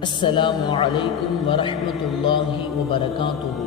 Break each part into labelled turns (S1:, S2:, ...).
S1: அஸ்ஸலாமு அலைக்கும் வரஹ்மத்துல்லாஹி வபரகாத்துஹு.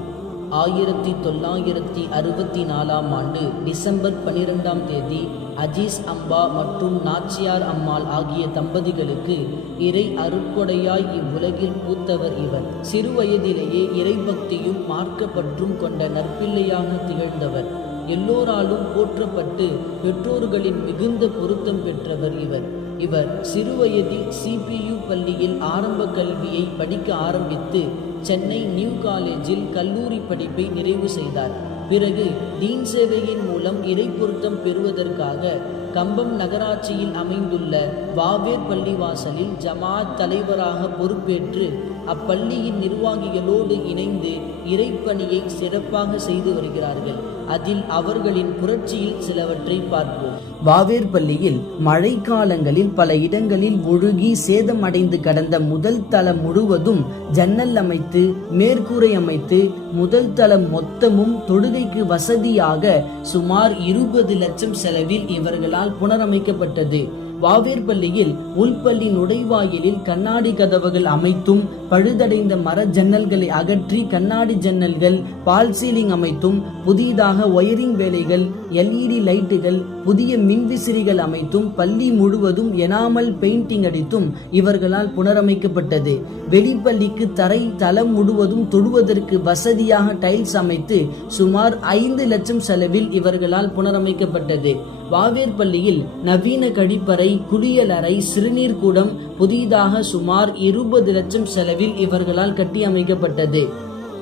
S1: ஆயிரத்தி தொள்ளாயிரத்தி அறுபத்தி நாலாம் ஆண்டு டிசம்பர் பனிரெண்டாம் தேதி அஜீஸ் அம்பா மற்றும் நாச்சியார் அம்மாள் ஆகிய தம்பதிகளுக்கு இறை அருட்கொடையாய் இவ்வுலகில் பூத்தவர் இவர். சிறுவயதிலேயே இறைபக்தியும் மார்க்கப்பற்றும் கொண்ட நற்பிள்ளையாக திகழ்ந்தவர். எல்லோராலும் போற்றப்பட்டு பெற்றோர்களின் மிகுந்த பொருத்தம் பெற்றவர் இவர். இவர் சிறுவயதில் சிபியு பள்ளியில் ஆரம்ப கல்வியை படிக்க ஆரம்பித்து சென்னை நியூ காலேஜில் கல்லூரி படிப்பை நிறைவு செய்தார். பிறகு தீன் சேவையின் மூலம் இறை பொருத்தம் பெறுவதற்காக கம்பம் நகராட்சியில் அமைந்துள்ள வாவேர் பள்ளிவாசலில் ஜமாத் தலைவராக பொறுப்பேற்று அப்பள்ளியின் நிர்வாகிகளோடு இணைந்து இறைப்பணியை சிறப்பாக செய்து வருகிறார்கள். அதில் அவர்களின் புரட்சியில் சிலவற்றை பார்ப்போம். வாவேர் பள்ளியில் மழைக்காலங்களில் பல இடங்களில் ஒழுகி சேதமடைந்து கடந்த முதல் தளம் முழுவதும் ஜன்னல் அமைத்து மேற்கூரை அமைத்து முதல் தளம் மொத்தமும் தொழுகைக்கு வசதியாக சுமார் இருபது லட்சம் செலவில் இவர்களால் புனரமைக்கப்பட்டது. வாவேர்பள்ளியில் உள்பள்ளி நுழைவாயிலில் கண்ணாடி கதவுகள் அமைத்தும் பழுதடைந்த மர ஜன்னல்களை அகற்றி கண்ணாடி ஜன்னல்கள் பால் சீலிங் அமைத்தும் புதிதாக ஒயரிங் வேலைகள் எல்இடி லைட்டுகள் புதிய மின்விசிறிகள் அமைத்தும் பள்ளி முழுவதும் எனாமல் பெயிண்டிங் அடித்தும் இவர்களால் புனரமைக்கப்பட்டது. வெளிப்பள்ளிக்கு தரை தளம் முழுவதும் தொடுவதற்கு வசதியாக டைல்ஸ் அமைத்து சுமார் ஐந்து லட்சம் செலவில் இவர்களால் புனரமைக்கப்பட்டது. வாவேர் பள்ளியில் நவீன கழிப்பறை குளியலறை சிறுநீர் கூடம் புதிதாக சுமார் இருபது லட்சம் செலவில் இவர்களால் கட்டி அமைக்கப்பட்டது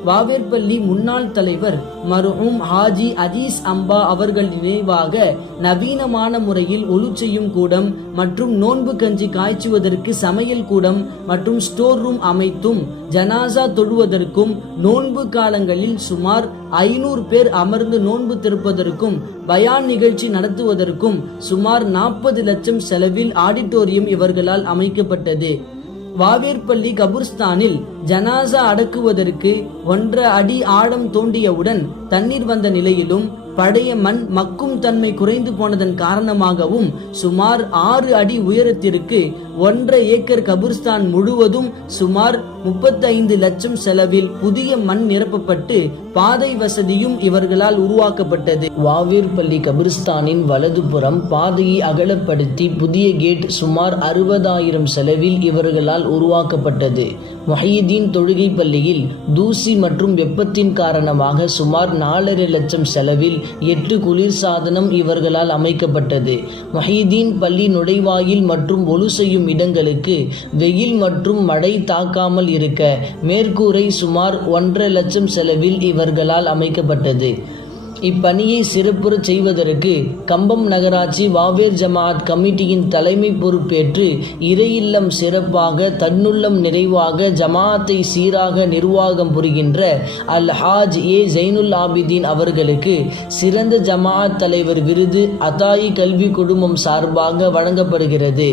S1: வாவேர்பள்ளி முன்னாள் தலைவர் மருஹூம் ஹாஜி அதீஸ் அம்பா அவர்கள் நினைவாக நவீனமான முறையில் ஒளி செய்யும் கூடம் மற்றும் நோன்பு கஞ்சி காய்ச்சுவதற்கு சமையல் கூடம் மற்றும் ஸ்டோர் ரூம் அமைத்தும் ஜனாசா தொழுவதற்கும் நோன்பு காலங்களில் சுமார் ஐநூறு பேர் அமர்ந்து நோன்பு திருப்பதற்கும் பயான் நிகழ்ச்சி நடத்துவதற்கும் சுமார் நாற்பது லட்சம் செலவில் ஆடிட்டோரியம் இவர்களால் அமைக்கப்பட்டது. வாவேர்பள்ளி கபுர்ஸ்தானில் ஜனாசா அடக்குவதற்கு ஒன்றரை அடி ஆழம் தோண்டியவுடன் தண்ணீர் வந்த நிலையிலும் பழைய மண் மக்கும் தன்மை குறைந்து போனதன் காரணமாகவும் சுமார் ஆறு அடி உயரத்திற்கு ஒன்றரை ஏக்கர் கபுர்ஸ்தான் முழுவதும் சுமார் முப்பத்தைந்து லட்சம் செலவில் புதிய மண் நிரப்பப்பட்டு பாதை வசதியும் இவர்களால் உருவாக்கப்பட்டது. வாவீர்பள்ளி கபிர்ஸ்தானின் வலதுபுறம் பாதையை அகலப்படுத்தி புதிய கேட் சுமார் அறுபதாயிரம் செலவில் இவர்களால் உருவாக்கப்பட்டது. மொஹீதீன் தொழுகை பள்ளியில் தூசி மற்றும் வெப்பத்தின் காரணமாக சுமார் நாலரை லட்சம் செலவில் எட்டு குளிர் சாதனம் இவர்களால் அமைக்கப்பட்டது. மொஹீதீன் பள்ளி நுழைவாயில் மற்றும் ஒலு செய்யும் இடங்களுக்கு வெயில் மற்றும் மழை தாக்காமல் இருக்க மேற்கூரை சுமார் ஒன்றரை லட்சம் செலவில் இவர்களால் அமைக்கப்பட்டது. இப்பணியை சிறப்புற செய்வதற்கு கம்பம் நகராட்சி வாவேர் ஜமாத் கமிட்டியின் தலைமை பொறுப்பேற்று இறையில்லம் சிறப்பாக தன்னுள்ளம் நிறைவாக ஜமாத்தை சீராக நிர்வாகம் புரிகின்ற அல் ஹாஜ் ஏ ஜைனுல் ஆபிதீன் அவர்களுக்கு சிறந்த ஜமாத் தலைவர் விருது அதாயி கல்வி குழுமம் சார்பாக வழங்கப்படுகிறது.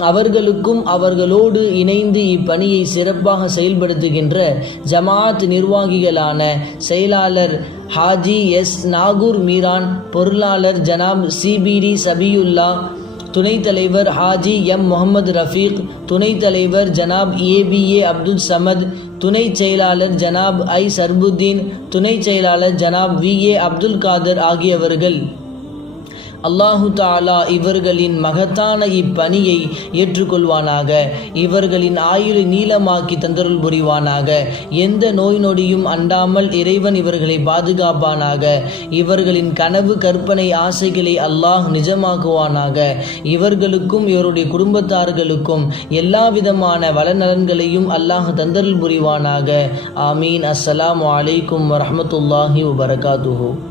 S1: அவர்களுக்கும் அவர்களோடு இணைந்து இப்பணியை சிறப்பாக செயல்படுத்துகின்ற ஜமாத் நிர்வாகிகளான செயலாளர் ஹாஜி எஸ் நாகூர் மீரான் பொருளாளர் ஜனாப் சிபிடி சபியுல்லா துணைத் தலைவர் ஹாஜி எம் முகமது ரஃபீக் துணைத் தலைவர் ஜனாப் ஏபிஏ அப்துல் சமத் துணை செயலாளர் ஜனாப் ஐ சர்புத்தீன் துணை செயலாளர் ஜனாப் வி ஏ அப்துல் காதர் ஆகியவர்கள். அல்லாஹு தாலா இவர்களின் மகத்தான இப்பணியை ஏற்றுக்கொள்வானாக. இவர்களின் ஆயுளை நீளமாக்கி தந்தருள் புரிவானாக. எந்த நோய் நொடியும் அண்டாமல் இறைவன் இவர்களை பாதுகாப்பானாக. இவர்களின் கனவு கற்பனை ஆசைகளை அல்லாஹ் நிஜமாக்குவானாக. இவர்களுக்கும் இவருடைய குடும்பத்தார்களுக்கும் எல்லா விதமான வளநலன்களையும் அல்லாஹ் தந்தருள் புரிவானாக. ஆமீன். அஸ்ஸலாம் அலைக்கும் வரமத்துல்லாஹி வபரகாத்துஹூ.